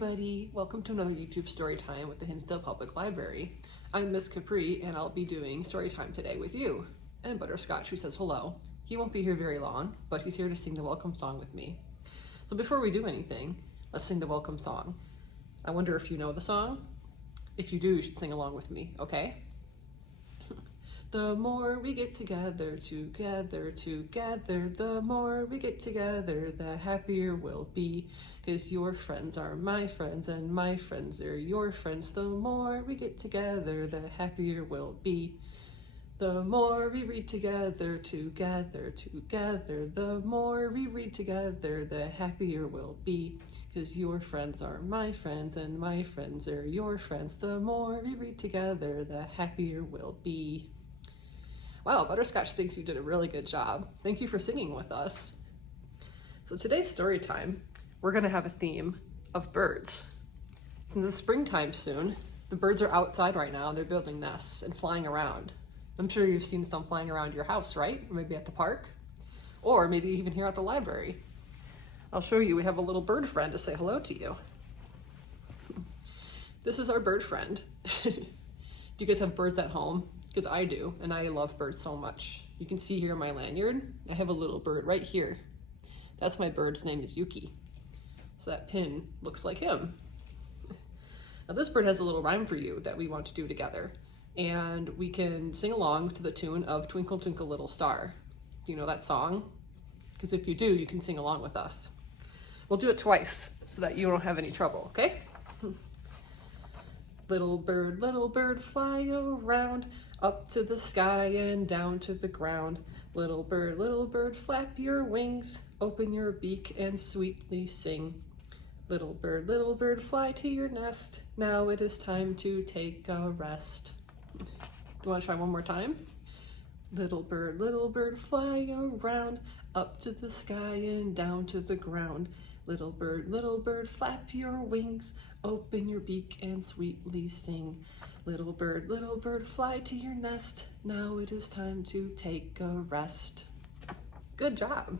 everybody! Welcome to another YouTube story time with the Hinsdale Public Library. I'm Miss Capri and I'll be doing story time today with you. And Butterscotch, who says hello. He won't be here very long, but he's here to sing the welcome song with me. So before we do anything, let's sing the welcome song. I wonder if you know the song? If you do, you should sing along with me, okay? The more we get together, the more we get together, the happier we'll be. 'Cause your friends are my friends and my friends are your friends. The more we get together, the happier we'll be. The more we read together, the more we read together, the happier we'll be. 'Cause your friends are my friends and my friends are your friends. The more we read together, the happier we'll be. Wow, Butterscotch thinks you did a really good job. Thank you for singing with us. So today's story time, we're gonna have a theme of birds. Since it's springtime soon, the birds are outside right now and they're building nests and flying around. I'm sure you've seen some flying around your house, right? Or maybe at the park, or maybe even here at the library. I'll show you, we have a little bird friend to say hello to you. This is our bird friend. Do you guys have birds at home? Because I do, and I love birds so much. You can see here my lanyard, I have a little bird right here. That's my bird's name is Yuki. So that pin looks like him. Now this bird has a little rhyme for you that we want to do together. And we can sing along to the tune of Twinkle Twinkle Little Star. Do you know that song? Because if you do, you can sing along with us. We'll do it twice so that you don't have any trouble, okay? Little bird, fly around, up to the sky and down to the ground. Little bird, flap your wings, open your beak and sweetly sing. Little bird, fly to your nest, now it is time to take a rest. Do you want to try one more time? Little bird, fly around, up to the sky and down to the ground. Little bird, flap your wings, open your beak and sweetly sing. Little bird, fly to your nest, now it is time to take a rest. Good job.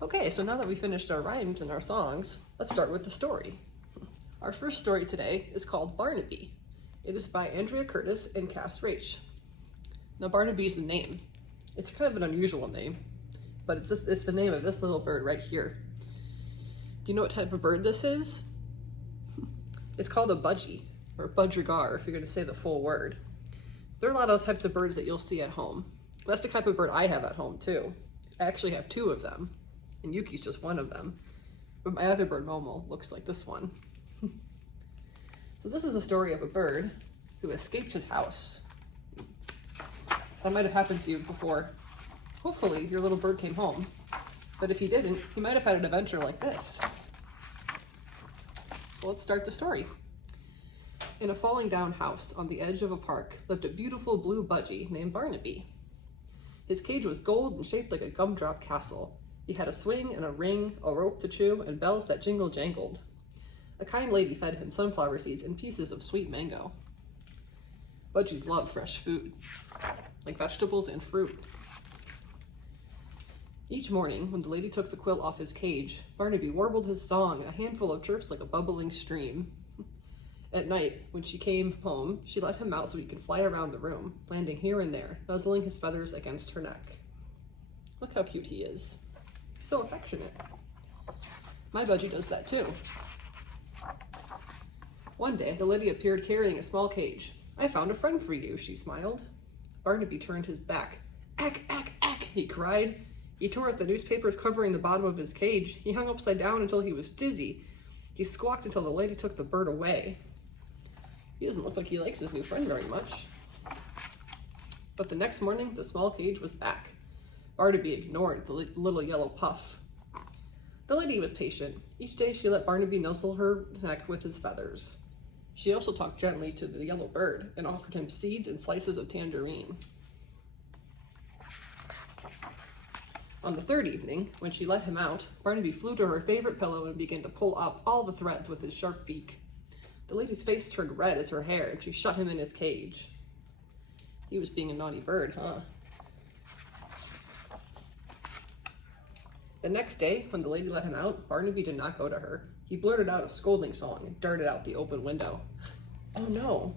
Okay, so now that we finished our rhymes and our songs, let's start with the story. Our first story today is called Barnaby. It is by Andrea Curtis and Cass Raich. Now Barnaby is the name. It's kind of an unusual name, but it's the name of this little bird right here. Do you know what type of bird this is? It's called a budgie, or budgerigar if you're going to say the full word. There are a lot of types of birds that you'll see at home. That's the type of bird I have at home too. I actually have two of them, and Yuki's just one of them. But my other bird, Momo, looks like this one. So this is a story of a bird who escaped his house. That might have happened to you before. Hopefully your little bird came home. But if he didn't, he might have had an adventure like this. So let's start the story. In a falling down house on the edge of a park lived a beautiful blue budgie named Barnaby. His cage was gold and shaped like a gumdrop castle. He had a swing and a ring, a rope to chew, and bells that jingle jangled. A kind lady fed him sunflower seeds and pieces of sweet mango. Budgies love fresh food, like vegetables and fruit. Each morning, when the lady took the quilt off his cage, Barnaby warbled his song, a handful of chirps like a bubbling stream. At night, when she came home, she let him out so he could fly around the room, landing here and there, nuzzling his feathers against her neck. Look how cute he is. He's so affectionate. My budgie does that too. One day, the lady appeared carrying a small cage. "I found a friend for you," she smiled. Barnaby turned his back. "Ack, ack, ack," he cried. He tore at the newspapers covering the bottom of his cage. He hung upside down until he was dizzy. He squawked until the lady took the bird away. He doesn't look like he likes his new friend very much. But the next morning, the small cage was back. Barnaby ignored the little yellow puff. The lady was patient. Each day she let Barnaby nuzzle her neck with his feathers. She also talked gently to the yellow bird and offered him seeds and slices of tangerine. On the third evening, when she let him out, Barnaby flew to her favorite pillow and began to pull up all the threads with his sharp beak. The lady's face turned red as her hair, and she shut him in his cage. He was being a naughty bird, huh? The next day, when the lady let him out, Barnaby did not go to her. He blurted out a scolding song and darted out the open window. Oh no!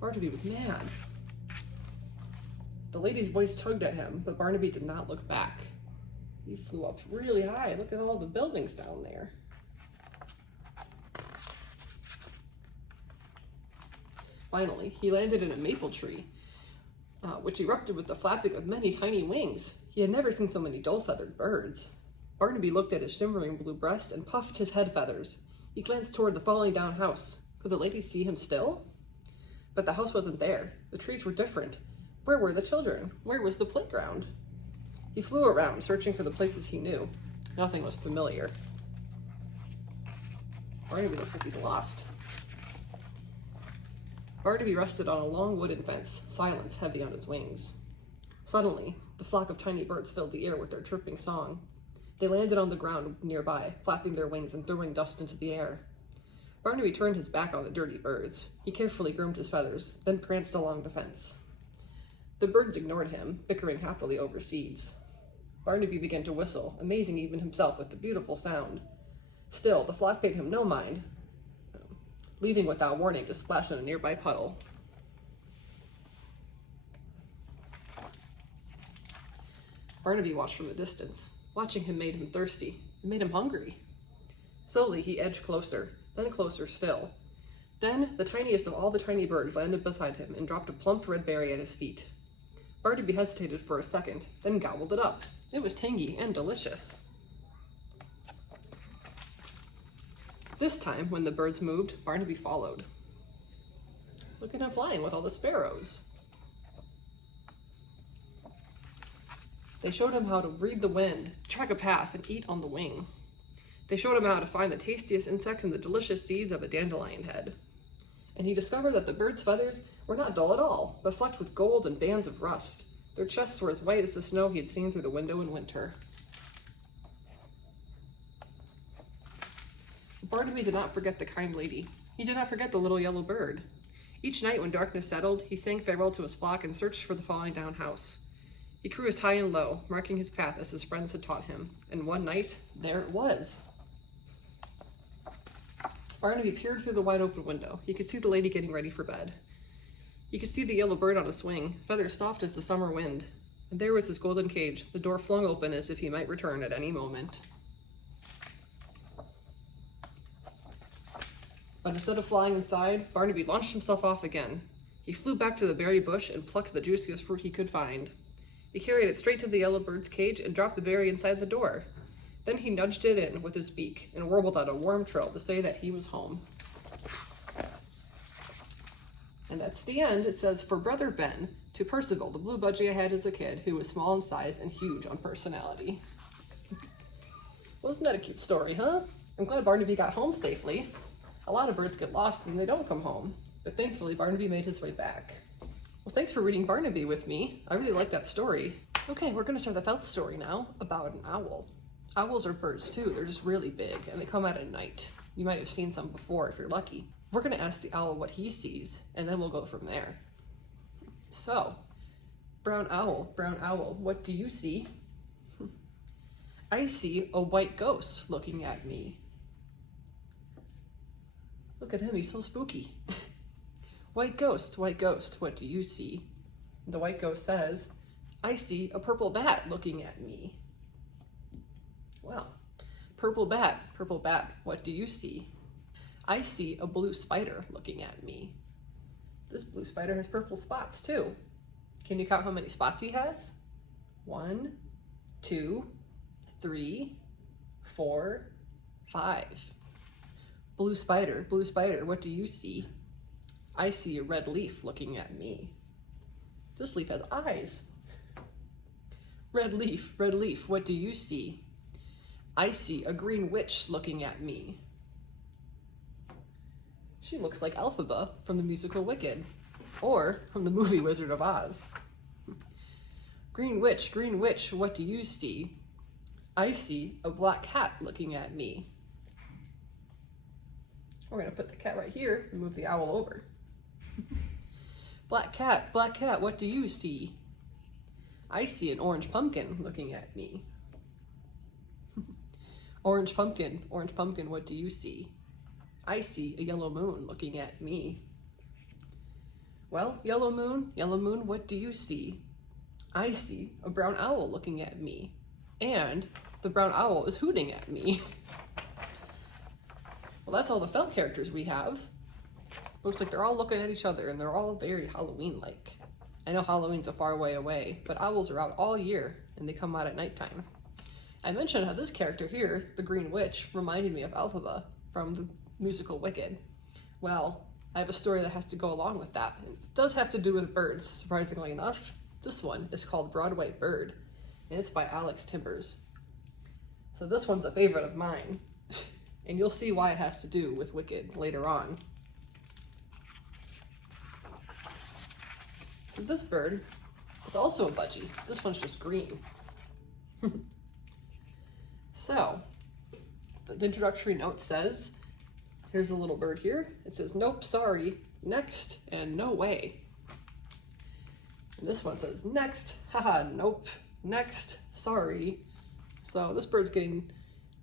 Barnaby was mad. The lady's voice tugged at him, but Barnaby did not look back. He flew up really high. Look at all the buildings down there. Finally, he landed in a maple tree, which erupted with the flapping of many tiny wings. He had never seen so many dull-feathered birds. Barnaby looked at his shimmering blue breast and puffed his head feathers. He glanced toward the falling down house. Could the lady see him still? But the house wasn't there. The trees were different. Where were the children? Where was the playground? He flew around, searching for the places he knew. Nothing was familiar. Barnaby looks like he's lost. Barnaby rested on a long wooden fence, silence heavy on his wings. Suddenly, the flock of tiny birds filled the air with their chirping song. They landed on the ground nearby, flapping their wings and throwing dust into the air. Barnaby turned his back on the dirty birds. He carefully groomed his feathers, then pranced along the fence. The birds ignored him, bickering happily over seeds. Barnaby began to whistle, amazing even himself with the beautiful sound. Still, the flock paid him no mind, leaving without warning to splash in a nearby puddle. Barnaby watched from a distance. Watching him made him thirsty. It made him hungry. Slowly, he edged closer, then closer still. Then, the tiniest of all the tiny birds landed beside him and dropped a plump red berry at his feet. Barnaby hesitated for a second, then gobbled it up. It was tangy and delicious. This time, when the birds moved, Barnaby followed. Look at him flying with all the sparrows. They showed him how to read the wind, track a path, and eat on the wing. They showed him how to find the tastiest insects and the delicious seeds of a dandelion head. And he discovered that the birds' feathers were not dull at all, but flecked with gold and bands of rust. Their chests were as white as the snow he had seen through the window in winter. Barnaby did not forget the kind lady. He did not forget the little yellow bird. Each night when darkness settled, he sang farewell to his flock and searched for the falling down house. He cruised high and low, marking his path as his friends had taught him, and one night, there it was. Barnaby peered through the wide open window. He could see the lady getting ready for bed. He could see the yellow bird on a swing, feathers soft as the summer wind. And there was his golden cage, the door flung open as if he might return at any moment. But instead of flying inside, Barnaby launched himself off again. He flew back to the berry bush and plucked the juiciest fruit he could find. He carried it straight to the yellow bird's cage and dropped the berry inside the door. Then he nudged it in with his beak and warbled out a warm trill to say that he was home. And that's the end. It says, for Brother Ben, to Percival, the blue budgie I had as a kid, who was small in size and huge on personality. Wasn't that a cute story, huh? I'm glad Barnaby got home safely. A lot of birds get lost and they don't come home, but thankfully Barnaby made his way back. Well, thanks for reading Barnaby with me. I really like that story. Okay, we're gonna start the 5th story now about an owl. Owls are birds too. They're just really big and they come out at night. You might have seen some before if you're lucky. We're gonna ask the owl what he sees and then we'll go from there. So, brown owl, what do you see? I see a white ghost looking at me. Look at him, he's so spooky. White ghost, what do you see? The white ghost says, I see a purple bat looking at me. Well, purple bat, what do you see? I see a blue spider looking at me. This blue spider has purple spots too. Can you count how many spots he has? 1, 2, 3, 4, 5. Blue spider, what do you see? I see a red leaf looking at me. This leaf has eyes. Red leaf, what do you see? I see a green witch looking at me. She looks like Elphaba from the musical Wicked, or from the movie Wizard of Oz. Green witch, what do you see? I see a black cat looking at me. We're gonna put the cat right here and move the owl over. Black cat, what do you see? I see an orange pumpkin looking at me. Orange pumpkin, what do you see? I see a yellow moon looking at me. Well, yellow moon, what do you see? I see a brown owl looking at me. And the brown owl is hooting at me. Well, that's all the felt characters we have. Looks like they're all looking at each other and they're all very Halloween-like. I know Halloween's a far way away, but owls are out all year and they come out at nighttime. I mentioned how this character here, the Green Witch, reminded me of Elphaba from the musical Wicked. Well, I have a story that has to go along with that. It does have to do with birds, surprisingly enough. This one is called Broadway Bird, and it's by Alex Timbers. So this one's a favorite of mine, and you'll see why it has to do with Wicked later on. So this bird is also a budgie. This one's just green. So, the introductory note says, here's a little bird here. It says, nope, sorry, next, and no way. And this one says, next, haha, nope, next, sorry. So this bird's getting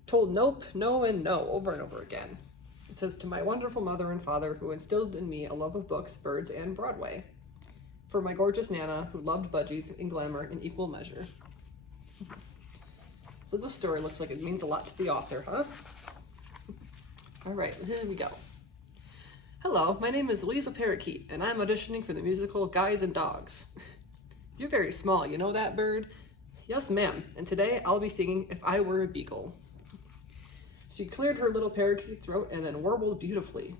told nope, no, and no over and over again. It says, to my wonderful mother and father who instilled in me a love of books, birds, and Broadway. For my gorgeous Nana who loved budgies and glamour in equal measure. So this story looks like it means a lot to the author, huh? All right, here we go. Hello, my name is Louisa Parakeet, and I'm auditioning for the musical Guys and Dogs. You're very small, you know that, bird? Yes, ma'am, and today I'll be singing If I Were a Beagle. She cleared her little parakeet throat and then warbled beautifully.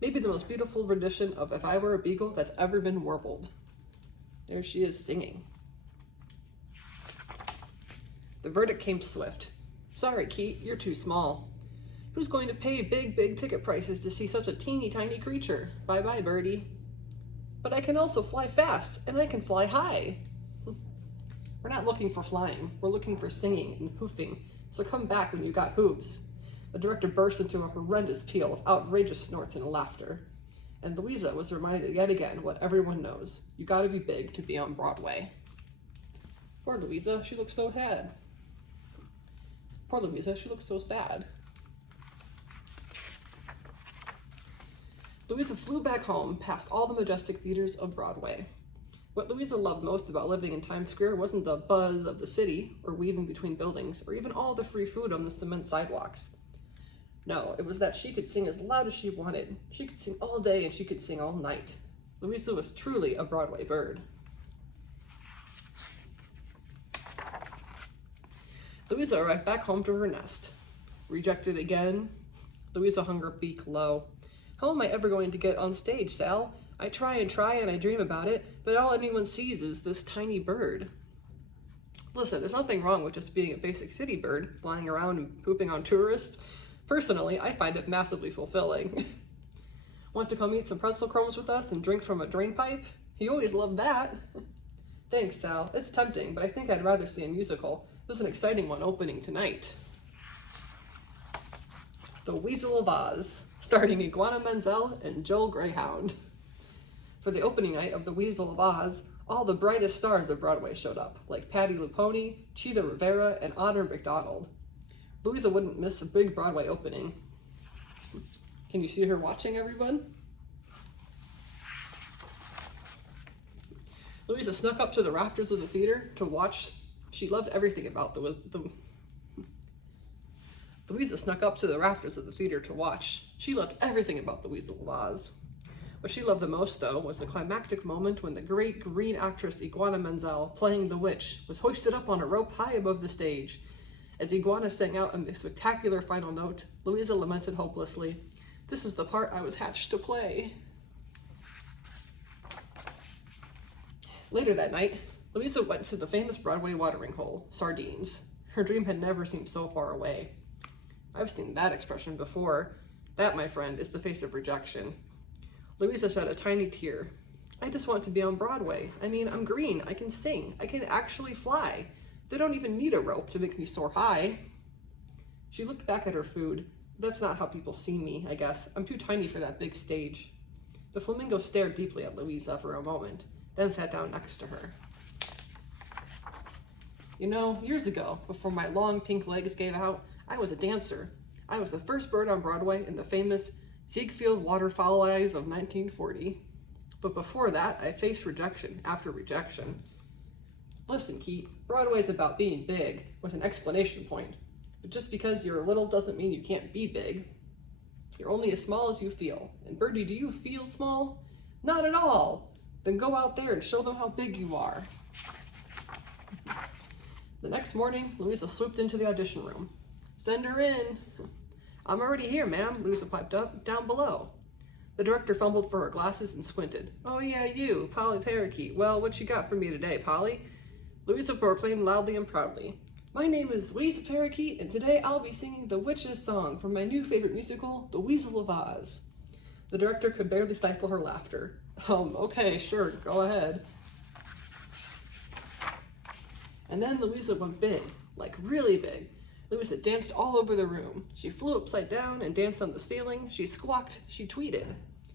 Maybe the most beautiful rendition of If I Were a Beagle that's ever been warbled. There she is singing. The verdict came swift. Sorry, Keet, you're too small. Who's going to pay big, big ticket prices to see such a teeny tiny creature? Bye-bye, birdie. But I can also fly fast, and I can fly high. We're not looking for flying. We're looking for singing and hoofing, so come back when you got hooves. The director burst into a horrendous peal of outrageous snorts and laughter. And Louisa was reminded yet again what everyone knows. You gotta be big to be on Broadway. Poor Louisa, she looks so sad. Poor Louisa, she looks so sad. Louisa flew back home past all the majestic theaters of Broadway. What Louisa loved most about living in Times Square wasn't the buzz of the city, or weaving between buildings, or even all the free food on the cement sidewalks. No, it was that she could sing as loud as she wanted. She could sing all day and she could sing all night. Louisa was truly a Broadway bird. Louisa arrived back home to her nest. Rejected again, Louisa hung her beak low. How am I ever going to get on stage, Sal? I try and I dream about it, but all anyone sees is this tiny bird. Listen, there's nothing wrong with just being a basic city bird, flying around and pooping on tourists. Personally, I find it massively fulfilling. Want to come eat some pretzel crumbs with us and drink from a drain pipe? You always love that. Thanks, Sal. It's tempting, but I think I'd rather see a musical. There's an exciting one opening tonight. The Weasel of Oz, starring Iguana Menzel and Joel Greyhound. For the opening night of The Weasel of Oz, all the brightest stars of Broadway showed up, like Patti LuPone, Cheetah Rivera, and Honor McDonald. Louisa wouldn't miss a big Broadway opening. Can you see her watching, everyone? Louisa snuck up to the rafters of the theater to watch. She loved everything about Louisa snuck up to the rafters of the theater to watch. She loved everything about The Weasel of Oz. What she loved the most, though, was the climactic moment when the great green actress Iguana Menzel, playing the witch, was hoisted up on a rope high above the stage. As Iguana sang out a spectacular final note, Louisa lamented hopelessly, "This is the part I was hatched to play." Later that night, Louisa went to the famous Broadway watering hole, sardines. Her dream had never seemed so far away. I've seen that expression before. That, my friend, is the face of rejection. Louisa shed a tiny tear. I just want to be on Broadway. I mean, I'm green, I can sing, I can actually fly. They don't even need a rope to make me soar high. She looked back at her food. That's not how people see me, I guess. I'm too tiny for that big stage. The flamingo stared deeply at Louisa for a moment, then sat down next to her. You know, years ago, before my long pink legs gave out, I was a dancer. I was the first bird on Broadway in the famous Ziegfeld Waterfowl Eyes of 1940. But before that, I faced rejection after rejection. Listen, Keith, Broadway's about being big, with an exclamation point. But just because you're little doesn't mean you can't be big. You're only as small as you feel. And Birdie, do you feel small? Not at all. Then go out there and show them how big you are. The next morning, Louisa swooped into the audition room. Send her in. I'm already here, ma'am, Louisa piped up, down below. The director fumbled for her glasses and squinted. Oh yeah, you, Polly Parakeet. Well, what you got for me today, Polly? Louisa proclaimed loudly and proudly. My name is Louisa Parakeet, and today I'll be singing the Witch's Song from my new favorite musical, The Weasel of Oz. The director could barely stifle her laughter. Okay, sure, go ahead. And then Louisa went big, like really big. Louisa danced all over the room. She flew upside down and danced on the ceiling. She squawked, she tweeted.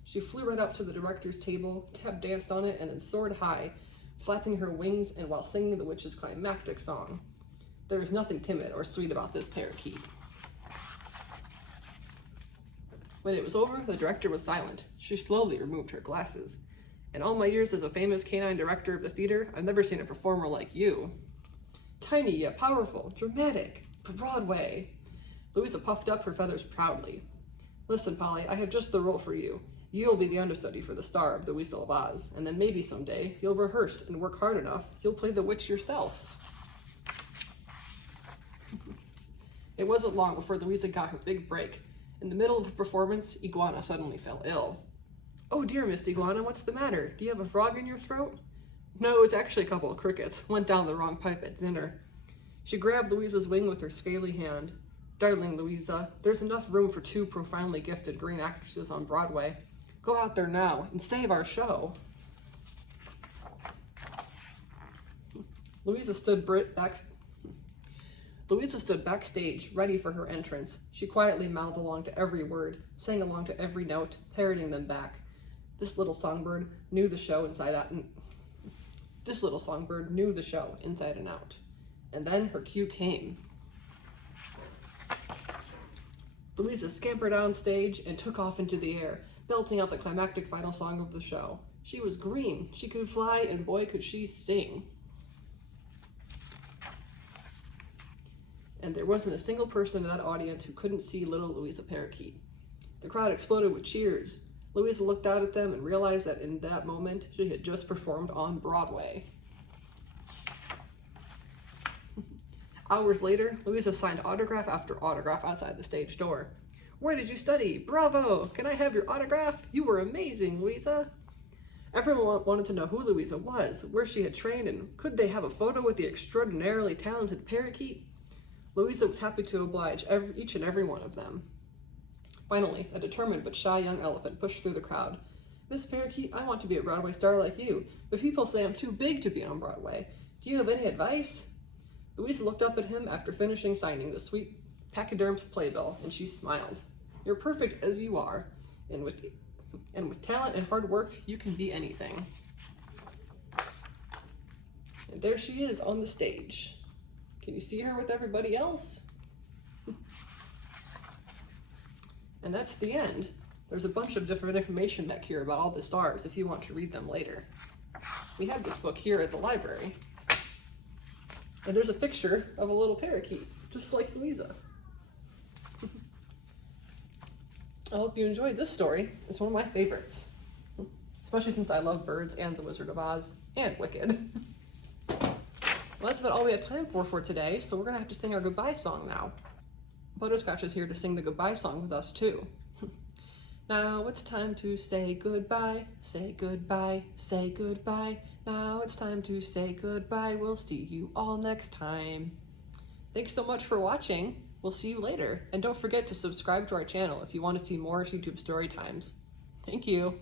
She flew right up to the director's table, tap danced on it, and then soared high, flapping her wings and while singing the witch's climactic song. There was nothing timid or sweet about this parakeet. When it was over, the director was silent. She slowly removed her glasses. In all my years as a famous canine director of the theater, I've never seen a performer like you. Tiny yet powerful, dramatic, Broadway. Louisa puffed up her feathers proudly. Listen, Polly, I have just the role for you. You'll be the understudy for the star of The Weasel of Oz, and then maybe someday you'll rehearse and work hard enough, you'll play the witch yourself. It wasn't long before Louisa got her big break. In the middle of the performance, Iguana suddenly fell ill. Oh dear, Miss Iguana, what's the matter? Do you have a frog in your throat? No, it's actually a couple of crickets. Went down the wrong pipe at dinner. She grabbed Louisa's wing with her scaly hand. Darling Louisa, there's enough room for 2 profoundly gifted green actresses on Broadway. Go out there now and save our show. Louisa stood backstage, ready for her entrance. She quietly mouthed along to every word, sang along to every note, parroting them back. This little songbird knew the show inside out. This little songbird knew the show inside and out. And then her cue came. Louisa scampered on stage and took off into the air, belting out the climactic final song of the show. She was green, she could fly, and boy could she sing. And there wasn't a single person in that audience who couldn't see little Louisa Parakeet. The crowd exploded with cheers. Louisa looked out at them and realized that in that moment, she had just performed on Broadway. Hours later, Louisa signed autograph after autograph outside the stage door. Where did you study? Bravo! Can I have your autograph? You were amazing, Louisa! Everyone wanted to know who Louisa was, where she had trained, and could they have a photo with the extraordinarily talented parakeet? Louisa was happy to oblige each and every one of them. Finally, a determined but shy young elephant pushed through the crowd. Miss Parakeet, I want to be a Broadway star like you, but people say I'm too big to be on Broadway. Do you have any advice? Louisa looked up at him after finishing signing the sweet pachyderm's playbill, and she smiled. You're perfect as you are, and with talent and hard work, you can be anything. And there she is on the stage. Can you see her with everybody else? And that's the end. There's a bunch of different information back here about all the stars if you want to read them later. We have this book here at the library. And there's a picture of a little parakeet, just like Louisa. I hope you enjoyed this story. It's one of my favorites, especially since I love birds and The Wizard of Oz and Wicked. Well, that's about all we have time for today, so we're gonna have to sing our goodbye song now. Butterscotch is here to sing the goodbye song with us too. Now it's time to say goodbye, say goodbye, say goodbye. Now it's time to say goodbye. We'll see you all next time. Thanks so much for watching. We'll see you later. And don't forget to subscribe to our channel if you want to see more YouTube story times. Thank you.